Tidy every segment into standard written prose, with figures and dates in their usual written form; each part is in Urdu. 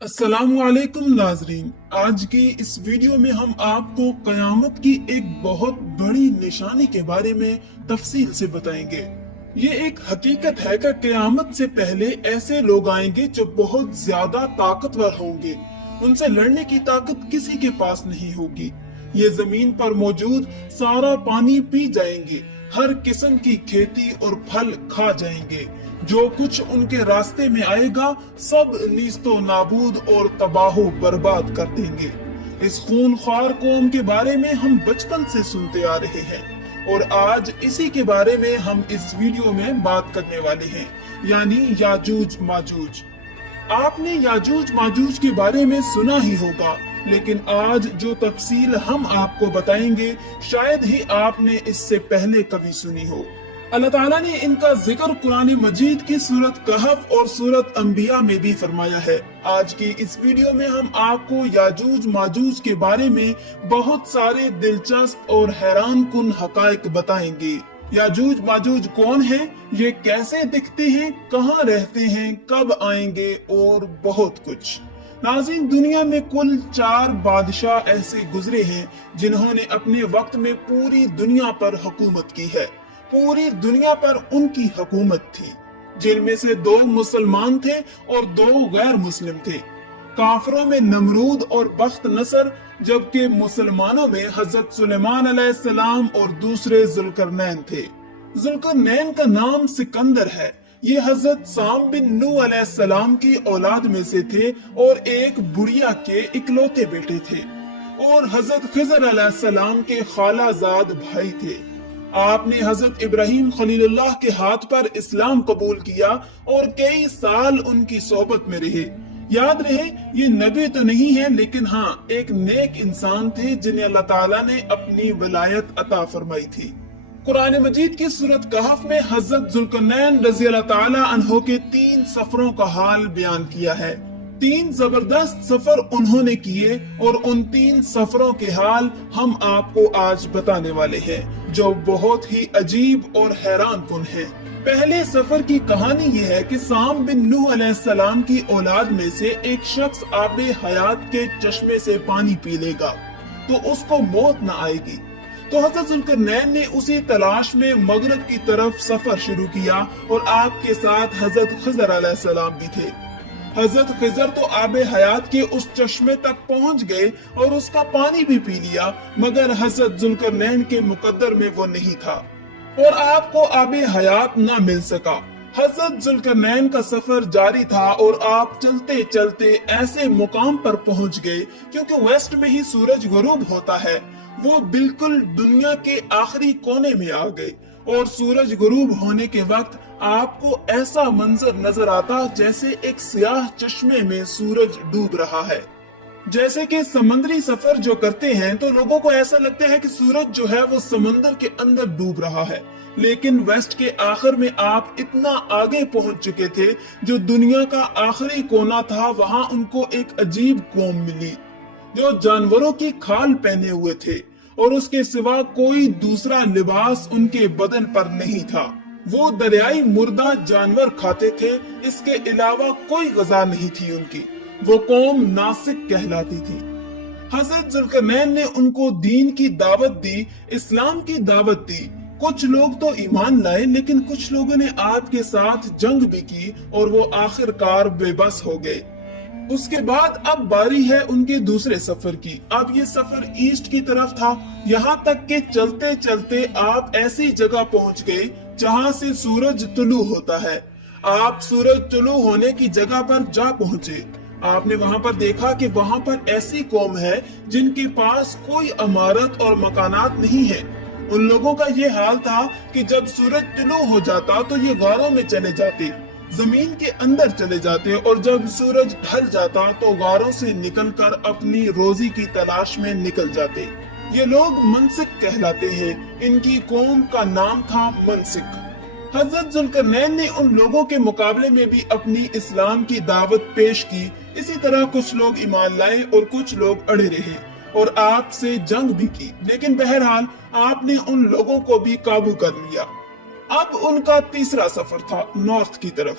السلام علیکم ناظرین، آج کی اس ویڈیو میں ہم آپ کو قیامت کی ایک بہت بڑی نشانی کے بارے میں تفصیل سے بتائیں گے۔ یہ ایک حقیقت ہے کہ قیامت سے پہلے ایسے لوگ آئیں گے جو بہت زیادہ طاقتور ہوں گے، ان سے لڑنے کی طاقت کسی کے پاس نہیں ہوگی۔ یہ زمین پر موجود سارا پانی پی جائیں گے، ہر قسم کی کھیتی اور پھل کھا جائیں گے، جو کچھ ان کے راستے میں آئے گا سب نیست و نابود اور تباہ و برباد کر دیں گے۔ اس خونخوار قوم کے بارے میں ہم بچپن سے سنتے آ رہے ہیں اور آج اسی کے بارے میں ہم اس ویڈیو میں بات کرنے والے ہیں، یعنی یاجوج ماجوج۔ آپ نے یاجوج ماجوج کے بارے میں سنا ہی ہوگا، لیکن آج جو تفصیل ہم آپ کو بتائیں گے شاید ہی آپ نے اس سے پہلے کبھی سنی ہو۔ اللہ تعالیٰ نے ان کا ذکر قرآن مجید کی سورت کہف اور سورت انبیاء میں بھی فرمایا ہے۔ آج کی اس ویڈیو میں ہم آپ کو یاجوج ماجوج کے بارے میں بہت سارے دلچسپ اور حیران کن حقائق بتائیں گے۔ یاجوج ماجوج کون ہیں، یہ کیسے دکھتے ہیں، کہاں رہتے ہیں، کب آئیں گے اور بہت کچھ۔ ناظرین، دنیا میں کل 4 بادشاہ ایسے گزرے ہیں جنہوں نے اپنے وقت میں پوری دنیا پر حکومت کی ہے۔ پوری دنیا پر ان کی حکومت تھی، جن میں سے 2 مسلمان تھے اور 2 غیر مسلم تھے۔ کافروں میں نمرود اور بخت نصر، جبکہ مسلمانوں میں حضرت سلیمان علیہ السلام اور دوسرے ذوالقرنین تھے۔ ذوالقرنین کا نام سکندر ہے۔ یہ حضرت سام بن نوح علیہ السلام کی اولاد میں سے تھے اور ایک بڑھیا کے اکلوتے بیٹے تھے، اور حضرت خضر علیہ السلام کے خالہ زاد بھائی تھے۔ آپ نے حضرت ابراہیم خلیل اللہ کے ہاتھ پر اسلام قبول کیا اور کئی سال ان کی صحبت میں رہے۔ یاد رہے، یہ نبی تو نہیں ہے، لیکن ہاں ایک نیک انسان تھے جنہیں اللہ تعالیٰ نے اپنی ولایت عطا فرمائی تھی۔ قرآن مجید کی سورت کہف میں حضرت ذوالقرنین رضی اللہ تعالیٰ عنہ کے 3 سفروں کا حال بیان کیا ہے۔ 3 زبردست سفر انہوں نے کیے اور ان 3 سفروں کے حال ہم آپ کو آج بتانے والے ہیں، جو بہت ہی عجیب اور حیران کن ہیں۔ پہلے سفر کی کہانی یہ ہے کہ سام بن نوح علیہ السلام کی اولاد میں سے ایک شخص آب حیات کے چشمے سے پانی پی لے گا تو اس کو موت نہ آئے گی۔ تو حضرت ذوالقرنین نے اسی تلاش میں مغرب کی طرف سفر شروع کیا اور آپ کے ساتھ حضرت خضر علیہ السلام بھی تھے۔ حضرت خضر تو آب حیات کے اس چشمے تک پہنچ گئے اور اس کا پانی بھی پی لیا، مگر حضرت ذوالقرنین کے مقدر میں وہ نہیں تھا اور آپ کو آب حیات نہ مل سکا۔ حضرت ذوالقرنین کا سفر جاری تھا اور آپ چلتے چلتے ایسے مقام پر پہنچ گئے، کیونکہ ویسٹ میں ہی سورج غروب ہوتا ہے، وہ بالکل دنیا کے آخری کونے میں آ گئے اور سورج غروب ہونے کے وقت آپ کو ایسا منظر نظر آتا جیسے ایک سیاہ چشمے میں سورج ڈوب رہا ہے۔ جیسے کہ سمندری سفر جو کرتے ہیں تو لوگوں کو ایسا لگتا ہے کہ سورج جو ہے وہ سمندر کے اندر ڈوب رہا ہے، لیکن ویسٹ کے آخر میں آپ اتنا آگے پہنچ چکے تھے، جو دنیا کا آخری کونا تھا، وہاں ان کو ایک عجیب قوم ملی جو جانوروں کی کھال پہنے ہوئے تھے اور اس کے سوا کوئی دوسرا لباس ان کے بدن پر نہیں تھا۔ وہ دریائی مردہ جانور کھاتے تھے، اس کے علاوہ کوئی غذا نہیں تھی ان کی۔ وہ قوم ناسک کہلاتی تھی۔ حضرت ذوالقرنین نے ان کو دین کی دعوت دی، اسلام کی دعوت دی۔ کچھ لوگ تو ایمان لائے، لیکن کچھ لوگوں نے آپ کے ساتھ جنگ بھی کی اور وہ آخر کار بے بس ہو گئے۔ اس کے بعد اب باری ہے ان کے دوسرے سفر کی۔ اب یہ سفر ایسٹ کی طرف تھا، یہاں تک کہ چلتے چلتے آپ ایسی جگہ پہنچ گئے جہاں سے سورج طلوع ہوتا ہے۔ آپ سورج طلوع ہونے کی جگہ پر جا پہنچے۔ آپ نے وہاں پر دیکھا کہ وہاں پر ایسی قوم ہے جن کے پاس کوئی عمارت اور مکانات نہیں ہے۔ ان لوگوں کا یہ حال تھا کہ جب سورج طلوع ہو جاتا تو یہ غاروں میں چلے جاتے، زمین کے اندر چلے جاتے، اور جب سورج ڈھل جاتا تو غاروں سے نکل کر اپنی روزی کی تلاش میں نکل جاتے۔ یہ لوگ منسک کہلاتے ہیں، ان کی قوم کا نام تھا منسک۔ حضرت ذوالقرنین نے ان لوگوں کے مقابلے میں بھی اپنی اسلام کی دعوت پیش کی۔ اسی طرح کچھ لوگ ایمان لائے اور کچھ لوگ اڑے رہے اور آپ سے جنگ بھی کی، لیکن بہرحال آپ نے ان لوگوں کو بھی قابو کر لیا۔ اب ان کا تیسرا سفر تھا نارتھ کی طرف۔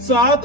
7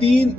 3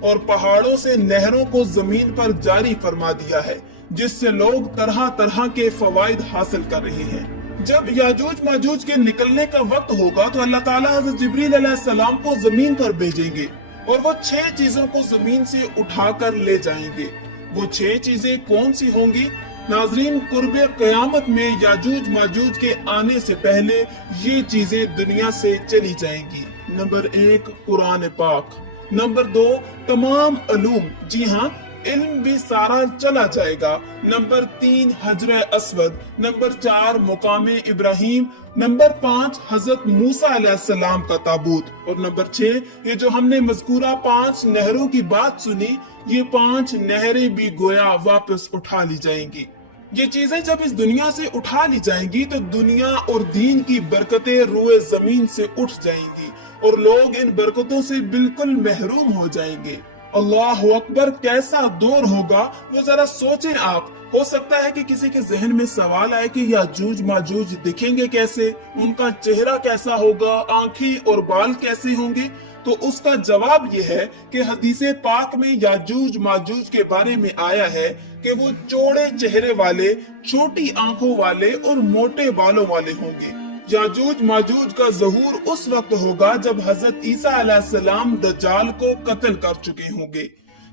اور پہاڑوں سے نہروں کو زمین پر جاری فرما دیا ہے، جس سے لوگ طرح طرح کے فوائد حاصل کر رہے ہیں۔ جب یاجوج ماجوج کے نکلنے کا وقت ہوگا تو اللہ تعالیٰ حضرت جبریل علیہ السلام کو زمین پر بھیجیں گے اور وہ 6 چیزوں کو زمین سے اٹھا کر لے جائیں گے۔ وہ 6 چیزیں کون سی ہوں گی؟ ناظرین، قرب قیامت میں یاجوج ماجوج کے آنے سے پہلے یہ چیزیں دنیا سے چلی جائیں گی۔ نمبر 1 قرآن پاک، نمبر 2 تمام علوم، جی ہاں علم بھی سارا چلا جائے گا، نمبر 3 حجر اسود، نمبر 4 مقام ابراہیم، نمبر 5 حضرت موسیٰ علیہ السلام کا تابوت، اور نمبر 6 یہ جو ہم نے مذکورہ 5 نہروں کی بات سنی، یہ 5 نہریں بھی گویا واپس اٹھا لی جائیں گی۔ یہ چیزیں جب اس دنیا سے اٹھا لی جائیں گی تو دنیا اور دین کی برکتیں روئے زمین سے اٹھ جائیں گی اور لوگ ان برکتوں سے بالکل محروم ہو جائیں گے۔ اللہ اکبر، کیسا دور ہوگا وہ ذرا سوچیں آپ۔ ہو سکتا ہے کہ کسی کے ذہن میں سوال آئے کہ یاجوج ماجوج دکھیں گے کیسے، ان کا چہرہ کیسا ہوگا، آنکھیں اور بال کیسے ہوں گے؟ تو اس کا جواب یہ ہے کہ حدیث پاک میں یاجوج ماجوج کے بارے میں آیا ہے کہ وہ چوڑے چہرے والے، چھوٹی آنکھوں والے اور موٹے بالوں والے ہوں گے۔ یاجوج ماجوج کا ظہور اس وقت ہوگا جب حضرت عیسیٰ علیہ السلام دجال کو قتل کر چکے ہوں گے۔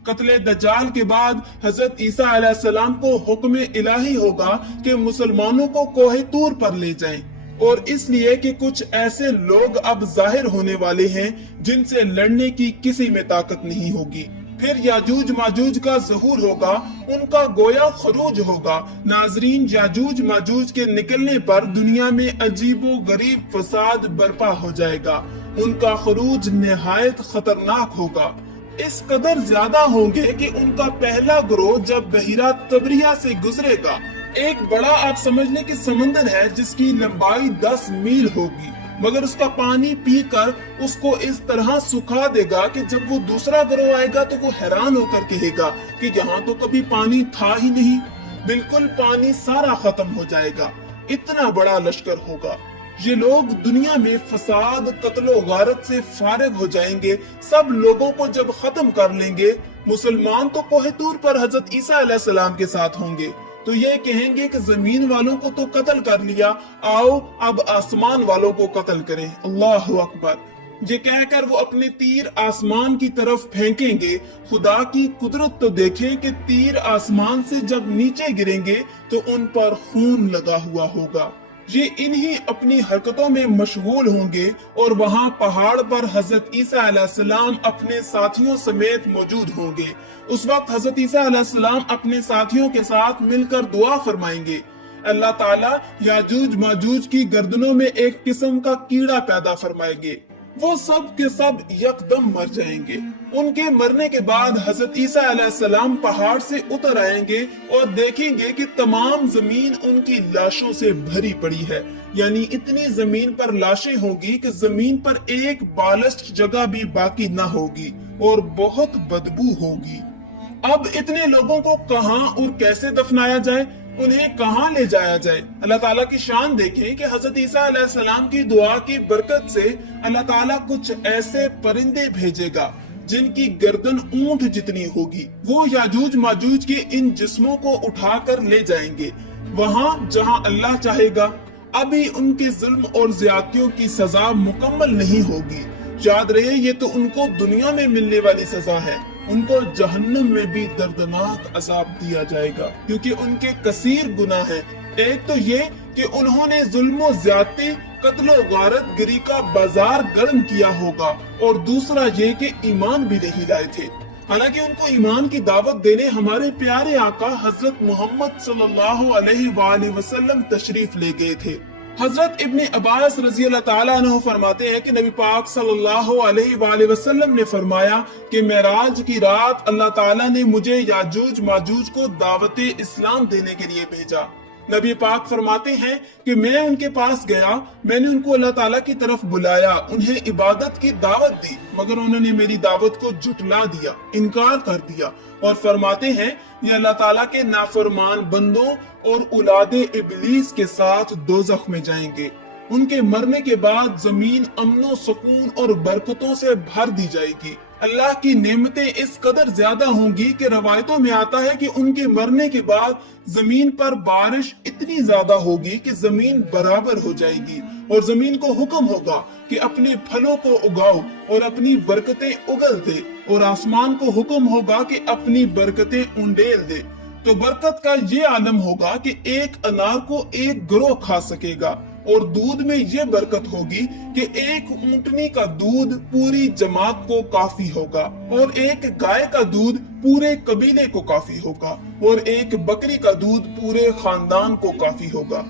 قتل دجال کے بعد حضرت عیسیٰ علیہ السلام کو حکم الہی ہوگا کہ مسلمانوں کو کوہ طور پر لے جائیں، اور اس لیے کہ کچھ ایسے لوگ اب ظاہر ہونے والے ہیں جن سے لڑنے کی کسی میں طاقت نہیں ہوگی۔ پھر یاجوج ماجوج کا ظہور ہوگا، ان کا گویا خروج ہوگا۔ ناظرین، یاجوج ماجوج کے نکلنے پر دنیا میں عجیب و غریب فساد برپا ہو جائے گا۔ ان کا خروج نہایت خطرناک ہوگا، اس قدر زیادہ ہوں گے کہ ان کا پہلا گروہ جب بحیرہ طبریہ سے گزرے گا، ایک بڑا آپ سمجھ لیں کہ سمندر ہے جس کی لمبائی 10 میل ہوگی، مگر اس کا پانی پی کر اس کو اس طرح سکھا دے گا کہ جب وہ دوسرا گروہ آئے گا تو وہ حیران ہو کر کہے گا کہ یہاں تو کبھی پانی تھا ہی نہیں، بالکل پانی سارا ختم ہو جائے گا، اتنا بڑا لشکر ہوگا۔ یہ لوگ دنیا میں فساد، قتل و غارت سے فارغ ہو جائیں گے، سب لوگوں کو جب ختم کر لیں گے۔ مسلمان تو کوہ طور پر حضرت عیسیٰ علیہ السلام کے ساتھ ہوں گے، تو یہ کہیں گے کہ زمین والوں کو تو قتل کر لیا، آؤ اب آسمان والوں کو قتل کریں۔ اللہ اکبر، یہ کہہ کر وہ اپنے تیر آسمان کی طرف پھینکیں گے۔ خدا کی قدرت تو دیکھیں کہ تیر آسمان سے جب نیچے گریں گے تو ان پر خون لگا ہوا ہوگا۔ یہ انہی اپنی حرکتوں میں مشغول ہوں گے، اور وہاں پہاڑ پر حضرت عیسیٰ علیہ السلام اپنے ساتھیوں سمیت موجود ہوں گے۔ اس وقت حضرت عیسیٰ علیہ السلام اپنے ساتھیوں کے ساتھ مل کر دعا فرمائیں گے۔ اللہ تعالیٰ یاجوج ماجوج کی گردنوں میں ایک قسم کا کیڑا پیدا فرمائیں گے، وہ سب کے سب یکدم مر جائیں گے۔ ان کے مرنے کے بعد حضرت عیسیٰ علیہ السلام پہاڑ سے اتر آئیں گے اور دیکھیں گے کہ تمام زمین ان کی لاشوں سے بھری پڑی ہے، یعنی اتنی زمین پر لاشیں ہوگی کہ زمین پر ایک بالشت جگہ بھی باقی نہ ہوگی اور بہت بدبو ہوگی۔ اب اتنے لوگوں کو کہاں اور کیسے دفنایا جائے، انہیں کہاں لے جایا جائے؟ اللہ تعالیٰ کی شان دیکھیں کہ حضرت عیسیٰ علیہ السلام کی دعا کی برکت سے اللہ تعالیٰ کچھ ایسے پرندے بھیجے گا جن کی گردن اونٹ جتنی ہوگی، وہ یاجوج ماجوج کے ان جسموں کو اٹھا کر لے جائیں گے وہاں جہاں اللہ چاہے گا۔ ابھی ان کے ظلم اور زیادتیوں کی سزا مکمل نہیں ہوگی، یاد رہے یہ تو ان کو دنیا میں ملنے والی سزا ہے، ان کو جہنم میں بھی دردناک عذاب دیا جائے گا، کیونکہ ان کے کثیر گناہ ہیں۔ ایک تو یہ کہ انہوں نے ظلم و زیادتی، قتل و غارت گری کا بازار گرم کیا ہوگا، اور دوسرا یہ کہ ایمان بھی نہیں لائے تھے، حالانکہ ان کو ایمان کی دعوت دینے ہمارے پیارے آقا حضرت محمد صلی اللہ علیہ وآلہ وسلم تشریف لے گئے تھے۔ حضرت ابن عباس رضی اللہ تعالیٰ عنہ فرماتے ہیں کہ نبی پاک صلی اللہ علیہ وآلہ وسلم نے فرمایا کہ معراج کی رات اللہ تعالیٰ نے مجھے یاجوج ماجوج کو دعوت اسلام دینے کے لیے بھیجا۔ نبی پاک فرماتے ہیں کہ میں ان کے پاس گیا، میں نے ان کو اللہ تعالیٰ کی طرف بلایا، انہیں عبادت کی دعوت دی، مگر انہوں نے میری دعوت کو جھٹلا دیا، انکار کر دیا، اور فرماتے ہیں یہ اللہ تعالیٰ کے نافرمان بندوں اور اولاد ابلیس کے ساتھ دوزخ میں جائیں گے۔ ان کے مرنے کے بعد زمین امن و سکون اور برکتوں سے بھر دی جائے گی۔ اللہ کی نعمتیں اس قدر زیادہ ہوں گی کہ روایتوں میں آتا ہے کہ ان کے مرنے کے بعد زمین پر بارش اتنی زیادہ ہوگی کہ زمین برابر ہو جائے گی، اور زمین کو حکم ہوگا کہ اپنے پھلوں کو اگاؤ اور اپنی برکتیں اگل دے، اور آسمان کو حکم ہوگا کہ اپنی برکتیں انڈیل دے۔ تو برکت کا یہ عالم ہوگا کہ ایک انار کو ایک گروہ کھا سکے گا، اور دودھ میں یہ برکت ہوگی کہ ایک اونٹنی کا دودھ پوری جماعت کو کافی ہوگا، اور ایک گائے کا دودھ پورے قبیلے کو کافی ہوگا، اور ایک بکری کا دودھ پورے خاندان کو کافی ہوگا۔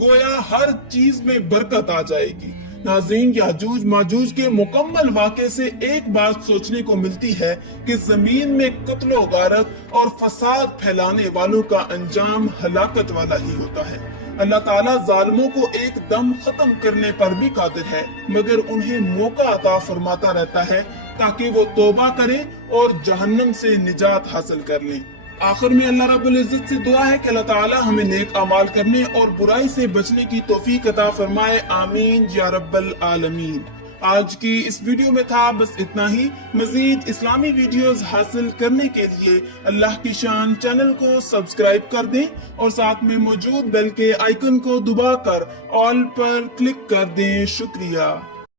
گویا ہر چیز میں برکت آ جائے گی۔ ناظرین، یاجوج ماجوج کے مکمل واقعے سے ایک بات سوچنے کو ملتی ہے کہ زمین میں قتل و غارت اور فساد پھیلانے والوں کا انجام ہلاکت والا ہی ہوتا ہے۔ اللہ تعالیٰ ظالموں کو ایک دم ختم کرنے پر بھی قادر ہے، مگر انہیں موقع عطا فرماتا رہتا ہے تاکہ وہ توبہ کریں اور جہنم سے نجات حاصل کر لیں۔ آخر میں اللہ رب العزت سے دعا ہے کہ اللہ تعالیٰ ہمیں نیک اعمال کرنے اور برائی سے بچنے کی توفیق عطا فرمائے، آمین یا رب العالمین۔ آج کی اس ویڈیو میں تھا بس اتنا ہی۔ مزید اسلامی ویڈیوز حاصل کرنے کے لیے اللہ کی شان چینل کو سبسکرائب کر دیں اور ساتھ میں موجود بیل کے آئیکن کو دبا کر آل پر کلک کر دیں۔ شکریہ۔